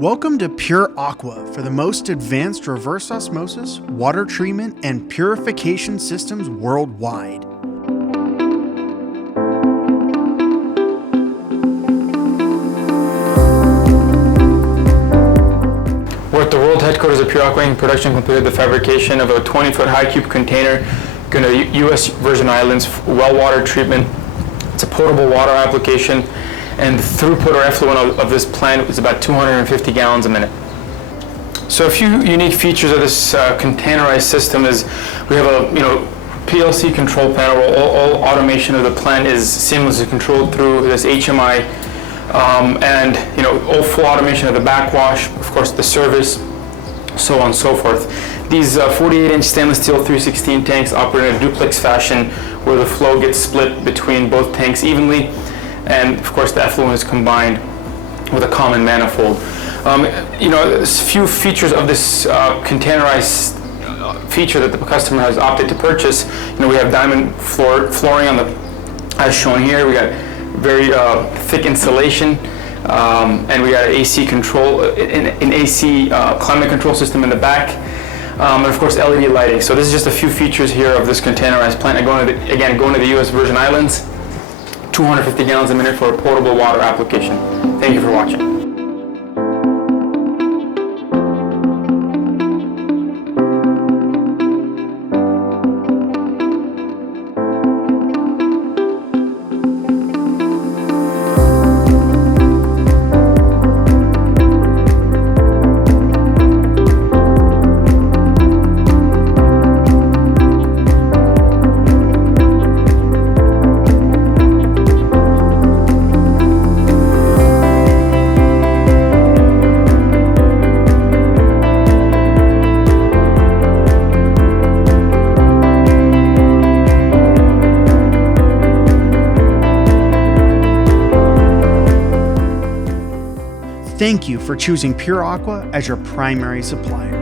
Welcome to Pure Aqua for the most advanced reverse osmosis, water treatment, and purification systems worldwide. We're at the world headquarters of Pure Aqua Inc. Production completed the fabrication of a 20-foot high cube container going to U.S. Virgin Islands, well water treatment. It's a potable water application, and the throughput or effluent of this plant is about 250 gallons a minute. So a few unique features of this containerized system is we have a PLC control panel where all automation of the plant is seamlessly controlled through this HMI, and all full automation of the backwash, of course the service, so on and so forth. These 48-inch stainless steel 316 tanks operate in a duplex fashion where the flow gets split between both tanks evenly, and of course the effluent is combined with a common manifold. A few features of this containerized feature that the customer has opted to purchase. We have diamond flooring on as shown here. We got very thick insulation, and we got an AC control, an AC climate control system in the back, and of course LED lighting. So this is just a few features here of this containerized plant. Going to the U.S. Virgin Islands, 250 gallons a minute for a potable water application. Thank you for watching. Thank you for choosing Pure Aqua as your primary supplier.